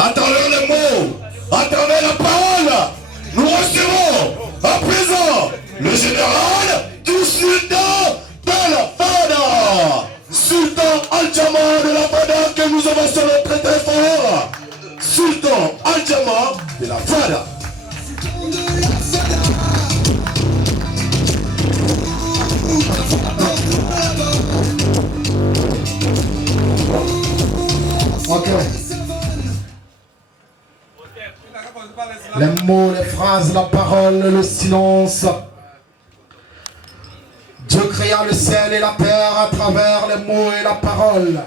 Attendez les mots, attendez la parole. Nous recevons à présent le général du sultan de la Fada, Sultan Al-Jama de la Fada, que nous avons sur le très très fort. Sultan Al-Jama de la Fada. Ok. Les mots, les phrases, la parole, le silence. Dieu créa le ciel et la terre à travers les mots et la parole.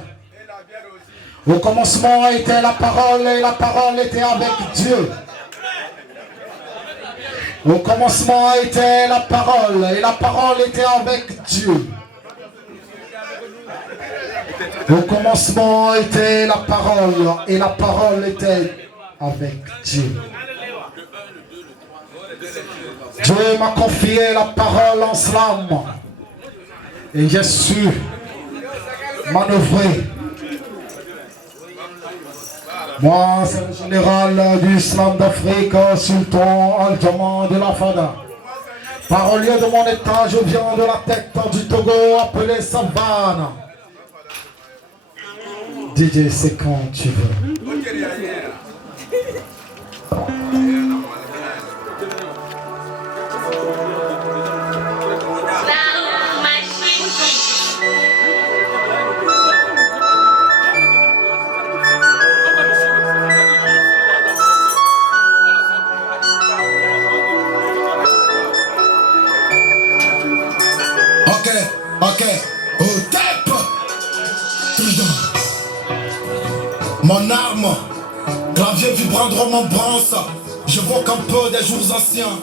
Au commencement était la parole et la parole était avec Dieu. Au commencement était la parole et la parole était avec Dieu. Au commencement était la parole et la parole était avec Dieu. Dieu m'a confié la parole en slam et j'ai su manœuvrer. Moi, c'est le général du Islam d'Afrique, Sultan Al-Jama de la Fada. Parolier de mon état, je viens de la tête du Togo appelé Savane. DJ, c'est quand tu veux. Ok, au tape. Mon arme, clavier vibrant de remembrance. J'évoque un peu des jours anciens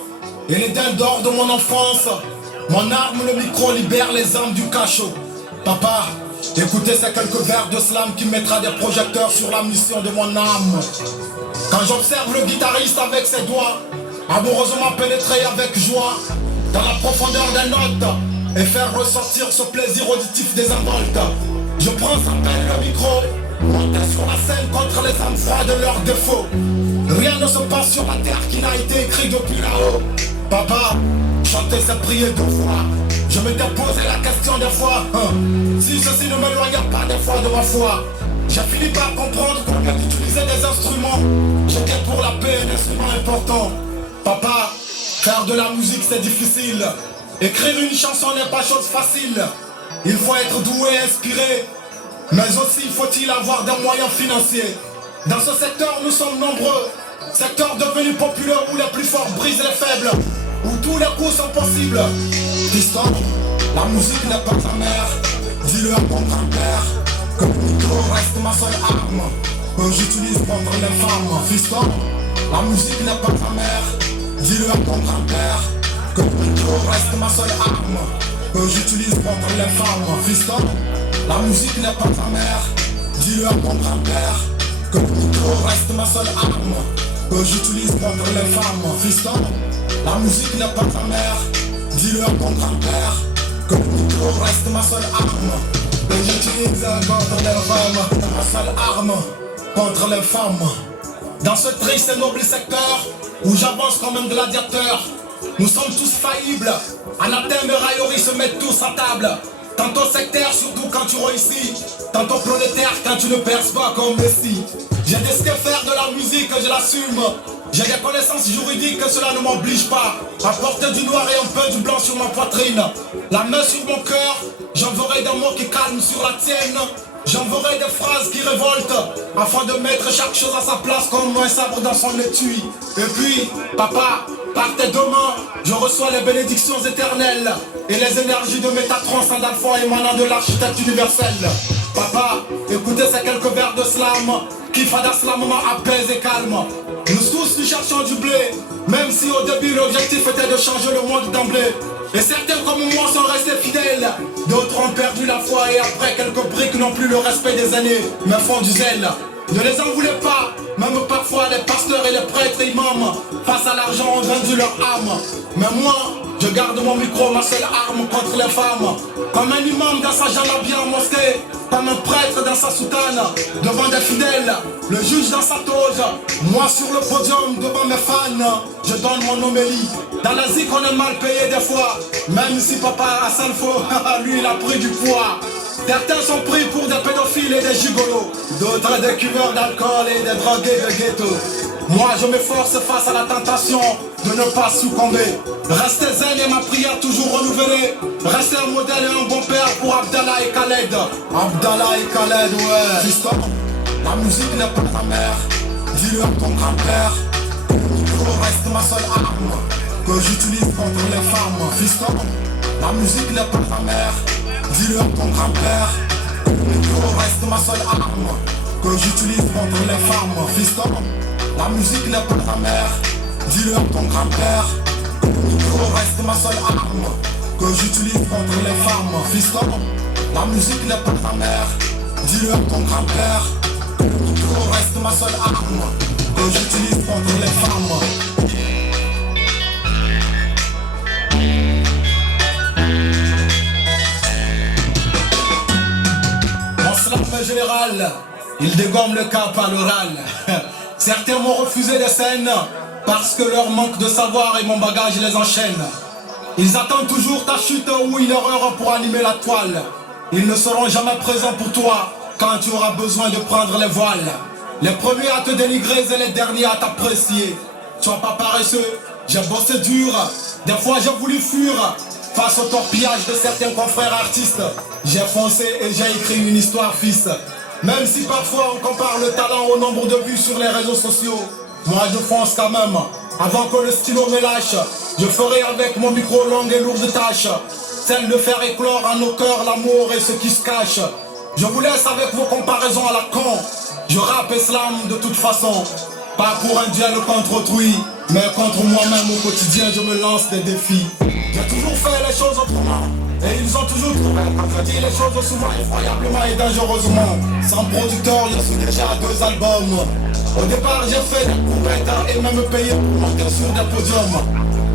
et les dents d'or de mon enfance. Mon arme, le micro, libère les âmes du cachot. Papa, écoutez ces quelques vers de slam qui mettra des projecteurs sur la mission de mon âme. Quand j'observe le guitariste avec ses doigts, amoureusement pénétré avec joie dans la profondeur des notes et faire ressortir ce plaisir auditif désinvolte. Je prends à peine le micro, monter sur la scène contre les âmes froides de leurs défauts. Rien ne se passe sur la terre qui n'a été écrit depuis là-haut. Papa, chanter c'est prier deux fois. Je m'étais posé la question des fois, si ceci ne m'éloignait pas des fois de ma foi. J'ai fini par comprendre combien d'utiliser des instruments. J'étais pour la paix un instrument important. Papa, faire de la musique c'est difficile. Écrire une chanson n'est pas chose facile. Il faut être doué et inspiré. Mais aussi faut-il avoir des moyens financiers. Dans ce secteur nous sommes nombreux. Secteur devenu populaire où les plus forts brisent les faibles, où tous les coups sont possibles. Fiston, la musique n'est pas ta mère. Dis-le à mon grand-père que le micro reste ma seule arme que j'utilise contre les femmes. Fiston, la musique n'est pas ta mère. Dis-le à ton grand-père que le micro reste ma seule arme que j'utilise contre les femmes. Fiston, la musique n'est pas ta mère. Dis-le à ton grand-père que le micro reste ma seule arme que j'utilise contre les femmes. Fiston, la musique n'est pas ta mère. Dis-le à ton grand-père que le micro reste ma seule arme que j'utilise contre les femmes. Ma seule arme contre les femmes. Dans ce triste et noble secteur où j'avance comme un gladiateur, nous sommes tous faillibles. Anathème et raillerie se mettent tous à table. Tantôt sectaire, surtout quand tu réussis. Tantôt prolétaire quand tu ne perces pas comme Messi. J'ai décidé de faire de la musique, je l'assume. J'ai des connaissances juridiques, cela ne m'oblige pas à porter du noir et un peu du blanc sur ma poitrine. La main sur mon cœur, j'enverrai des mots qui calment sur la tienne. J'enverrai des phrases qui révoltent afin de mettre chaque chose à sa place comme un sabre dans son étui. Et puis, papa, par tes deux mains, je reçois les bénédictions éternelles et les énergies de Métatron, Sandalphon émanant de l'architecte universel. Papa, écoutez ces quelques vers de slam qui Fada Slam apaise et calme. Nous tous nous cherchons du blé, même si au début l'objectif était de changer le monde d'emblée. Et certains comme moi sont restés fidèles, d'autres ont perdu la foi et après quelques briques n'ont plus le respect des années, mais font du zèle. Ne les en voulez pas, même parfois les pasteurs et les prêtres et imams, face à l'argent ont vendu leur âme. Mais moi, Je garde mon micro, ma seule arme contre les femmes. Comme un imam dans sa jalabia en mosquée, comme un prêtre dans sa soutane, devant des fidèles, le juge dans sa toge. Moi sur le podium devant mes fans, je donne mon homélie. Dans la zik on est mal payé des fois, même si papa a Salfo, lui il a pris du poids. Certains sont pris pour des pédophiles et des gigolos, d'autres des cumeurs d'alcool et des drogués de ghetto. Moi je m'efforce face à la tentation de ne pas succomber. Rester zen et ma prière toujours renouvelée. Rester un modèle et un bon père pour Abdallah et Khaled. Abdallah et Khaled, ouais. Fiston, la musique n'est pas ta mère. Dis-le à ton grand-père. Le micro reste ma seule arme que j'utilise contre les femmes. Fiston, la musique n'est pas ta mère. Dis-le à ton grand-père. Le micro reste ma seule arme que j'utilise contre les femmes. Fiston, la musique n'est pas ta mère. Dis-le à ton grand-père. Le micro reste ma seule arme que j'utilise contre les femmes. Fiston, la musique n'est pas ta mère. Dis-le à ton grand-père. Le micro reste ma seule arme que j'utilise contre les femmes. Mon slam général, il dégomme le cap à l'oral. Certains m'ont refusé des scènes parce que leur manque de savoir et mon bagage les enchaîne. Ils attendent toujours ta chute ou une erreur pour animer la toile. Ils ne seront jamais présents pour toi quand tu auras besoin de prendre les voiles. Les premiers à te dénigrer et les derniers à t'apprécier. Sois pas paresseux, j'ai bossé dur. Des fois j'ai voulu fuir face au torpillage de certains confrères artistes. J'ai foncé et j'ai écrit une histoire, fils. Même si parfois on compare le talent au nombre de vues sur les réseaux sociaux, moi je fonce quand même. Avant que le stylo me lâche, je ferai avec mon micro longue et lourde tâche, celle de faire éclore à nos cœurs l'amour et ce qui se cache. Je vous laisse avec vos comparaisons à la con. Je rappe et slam de toute façon, pas pour un duel contre autrui, mais contre moi-même au quotidien je me lance des défis. J'ai toujours fait les choses autrement, et ils ont toujours trouvé quand je dis les choses souvent effroyablement et dangereusement. Sans producteur, je suis déjà à 2 albums. Au départ j'ai fait des courettes et même payé pour monter sur des podiums.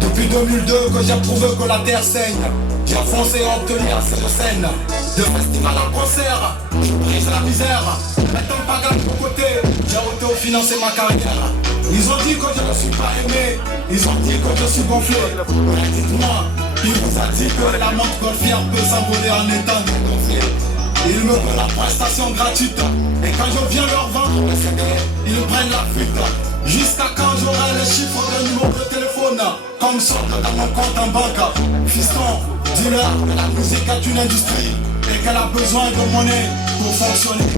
Depuis 2002 que j'ai prouvé que la terre saigne, j'ai foncé à obtenir assez de scènes, de festivals en concert, je brise la misère. Mettant pas garde de côté, j'ai auto-financé ma carrière. Ils ont dit que je ne suis pas aimé, ils ont dit que je suis gonflé. Mais dites-moi, qui vous a dit que la montre golfière peut s'envoler en étant dégonflé? Ils me veulent la prestation gratuite, et quand je viens leur vendre le CD, ils prennent la fuite. Jusqu'à quand j'aurai les chiffres de numéro de téléphone comme sorte dans mon compte en banque. Fiston, dis-leur que la musique est une industrie et qu'elle a besoin de monnaie pour fonctionner.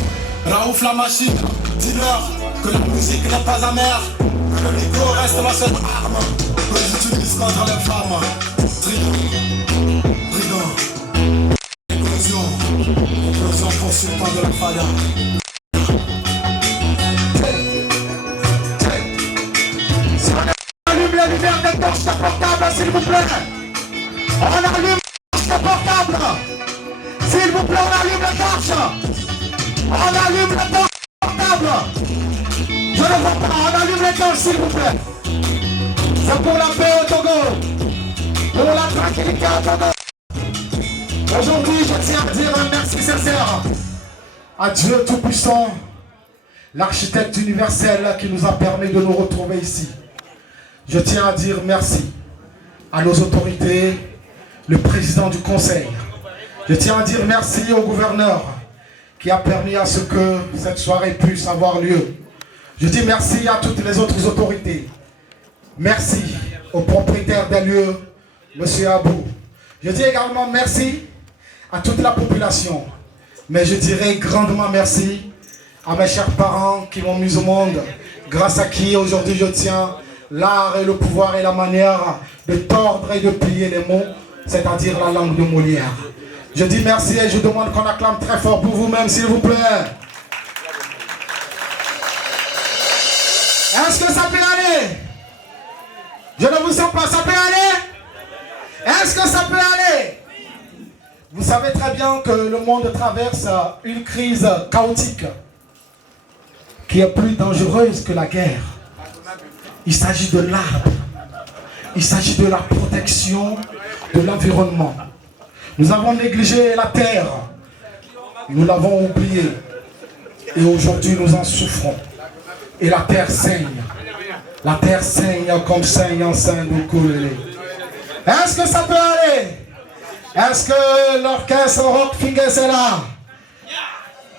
Raouf la machine, dis-leur que la musique n'est pas amère, que le micro reste ma seule arme que j'utilise contre les femmes. Trident, éclosion poursuit pas de la fada. Allume la lumière des torches portables, s'il vous plaît. On allume les torches portables. S'il vous plaît, on allume les torches. On allume les torches portables. Je ne vois pas, on allume les torches, s'il vous plaît. C'est pour la paix au Togo, pour la tranquillité au Togo. Aujourd'hui, je tiens à dire un merci sincère à Dieu Tout-Puissant, l'architecte universel qui nous a permis de nous retrouver ici. Je tiens à dire merci à nos autorités, le président du conseil. Je tiens à dire merci au gouverneur qui a permis à ce que cette soirée puisse avoir lieu. Je dis merci à toutes les autres autorités. Merci au propriétaire des lieux, M. Abou. Je dis également merci à toute la population. Mais je dirais grandement merci à mes chers parents qui m'ont mis au monde, grâce à qui aujourd'hui je tiens l'art et le pouvoir et la manière de tordre et de plier les mots, c'est-à-dire la langue de Molière. Je dis merci et je demande qu'on acclame très fort pour vous-même, s'il vous plaît. Est-ce que ça peut aller? Je ne vous sens pas, ça peut aller? Est-ce que ça peut aller? Vous savez très bien que le monde traverse une crise chaotique qui est plus dangereuse que la guerre. Il s'agit de l'arbre. Il s'agit de la protection de l'environnement. Nous avons négligé la terre. Nous l'avons oubliée. Et aujourd'hui, nous en souffrons. Et la terre saigne. La terre saigne comme saigne en Saint-Doukoulélé. Est-ce que ça peut aller? Est-ce que l'orchestre Rock Fingers est là?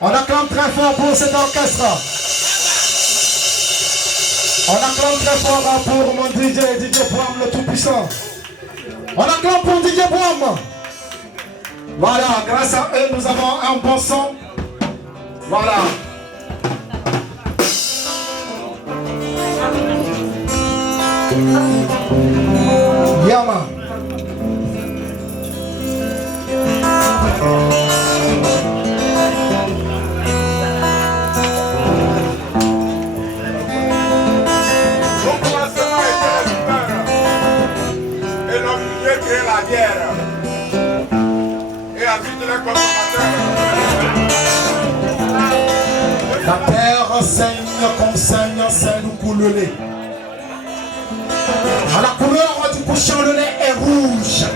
On acclame très fort pour cet orchestre. On acclame très fort pour mon DJ Bram le Tout-Puissant. On acclame pour DJ Bram. Voilà, grâce à eux, nous avons un bon son. Voilà. Yama. La terre saigne comme saigne en Saint-Doukoulélé. À la couleur du couchant, le lait est rouge.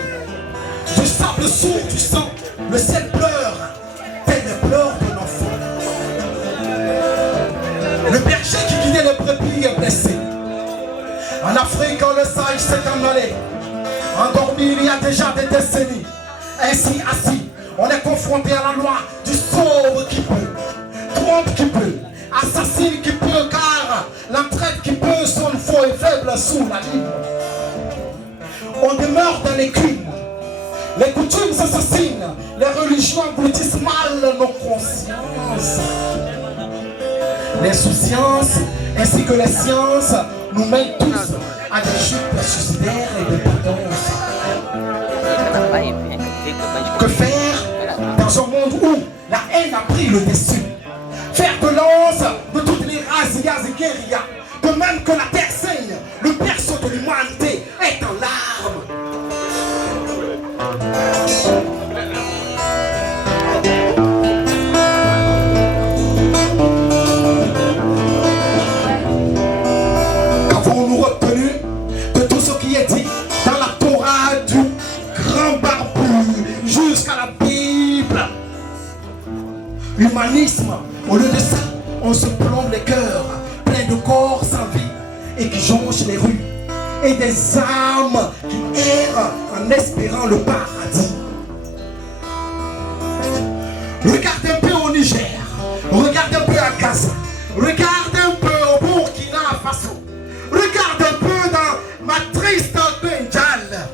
Du sable sourd, du sang, le ciel pleure, tel les pleurs d'un enfant. Le berger qui guidait les brebis est blessé. En Afrique, le sage s'est en allé. Endormi il y a déjà des décennies. Ainsi assis, on est confronté à la loi du sauve qui peut, trompe qui peut, assassine qui peut, car l'entraide qui peut sonne faux et faible sous la ligne. On demeure dans les crimes, les coutumes s'assassinent, les religions engloutissent mal nos consciences. L'insouciance ainsi que les sciences nous mènent tous à des chutes suicidaires et de potence. Que faire dans un monde où la haine a pris le dessus? Faire de lance de toutes les razzias et guérillas, de même que la terre saigne, le berceau de l'humanité est en larmes. Qu'avons-nous retenu de tout ce qui est dit dans la Torah du grand barbu jusqu'à la Bible? Humanisme, au lieu de ça, on se plombe les cœurs, pleins de corps sans vie et qui jonchent les rues, et des âmes qui errent en espérant le paradis. Regarde un peu au Niger, regarde un peu à Gaza, regarde un peu au Burkina Faso, regarde un peu dans ma triste Benjal.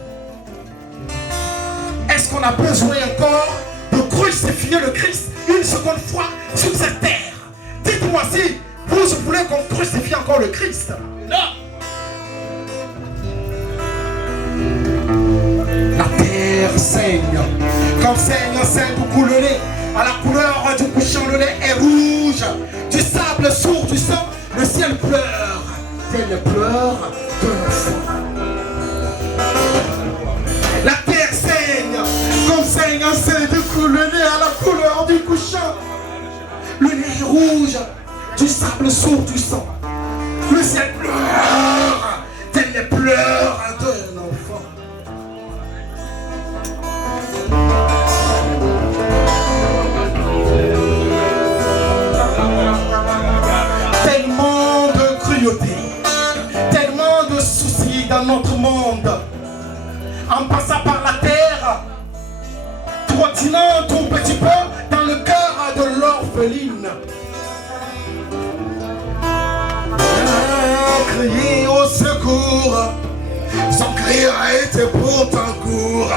Est-ce qu'on a besoin encore de crucifier le Christ une seconde fois sur cette terre? Dites-moi si vous voulez qu'on crucifie encore le Christ. Non. La terre saigne, comme saigne Saint-Doukoulélé. À la couleur du couchant, le lait est rouge. Du sable sourd, du sang, le ciel pleure. Tel les pleurs d'un enfant. La terre saigne, comme saigne Saint-Doukoulélé. À la couleur du couchant, le lait est rouge. Du sable sourd, du sang, le ciel pleure. Tel les pleurs d'un enfant. Tellement de cruauté, tellement de soucis dans notre monde. En passant par la terre, trottinant tout petit peu dans le cœur de l'orpheline. Crier au secours, son cri a été pourtant court.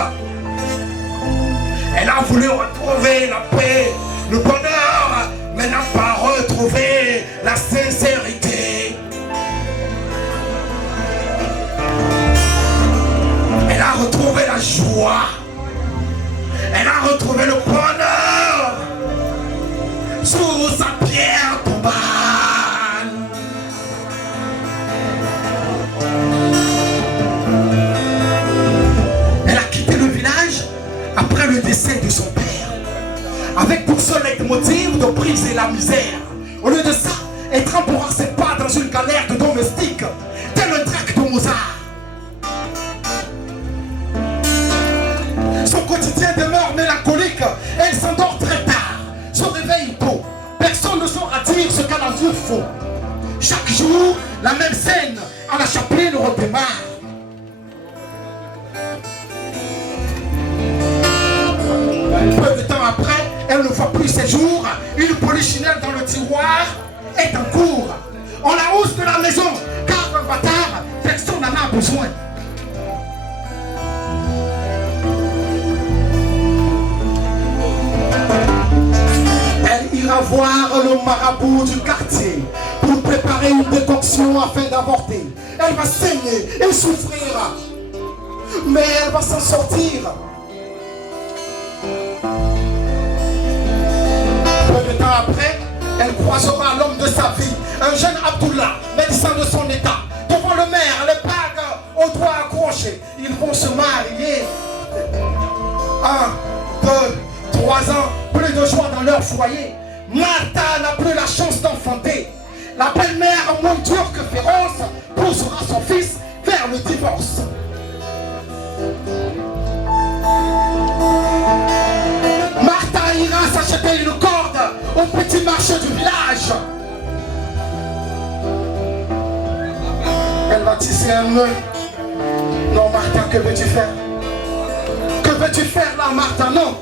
Elle a voulu retrouver la paix, le bonheur, mais n'a pas retrouvé la sincérité. Elle a retrouvé la joie, elle a retrouvé le bonheur sous sa pierre tombale. Elle a quitté le village après le décès de son père, avec pour seul motif de briser la misère. Au lieu de ça, elle trempera ses pas dans une galère de domestique, tel un trac de Mozart. La même scène à la Chapeline redémarre. Peu de temps après, elle ne voit plus ses jours. Une polichinelle dans le tiroir est en cours. On la hausse de la maison, car un bâtard, personne n'en a besoin. Elle ira voir le marabout du quartier pour préparer une décoction afin d'avorter. Elle va saigner et souffrir, mais elle va s'en sortir. Peu de temps après, elle croisera l'homme de sa vie, un jeune Abdullah, médecin de son état. Devant le maire, les bagues au doigt accrochées, ils vont se marier. 1, 2, 3 ans, plus de joie dans leur foyer. Martha n'a plus la chance d'enfanter. La belle-mère, moins dure que féroce, poussera son fils vers le divorce. Martha ira s'acheter une corde au petit marché du village. Elle va tisser un nœud. Non, Martha, que veux-tu faire? Que veux-tu faire là, Martha? Non.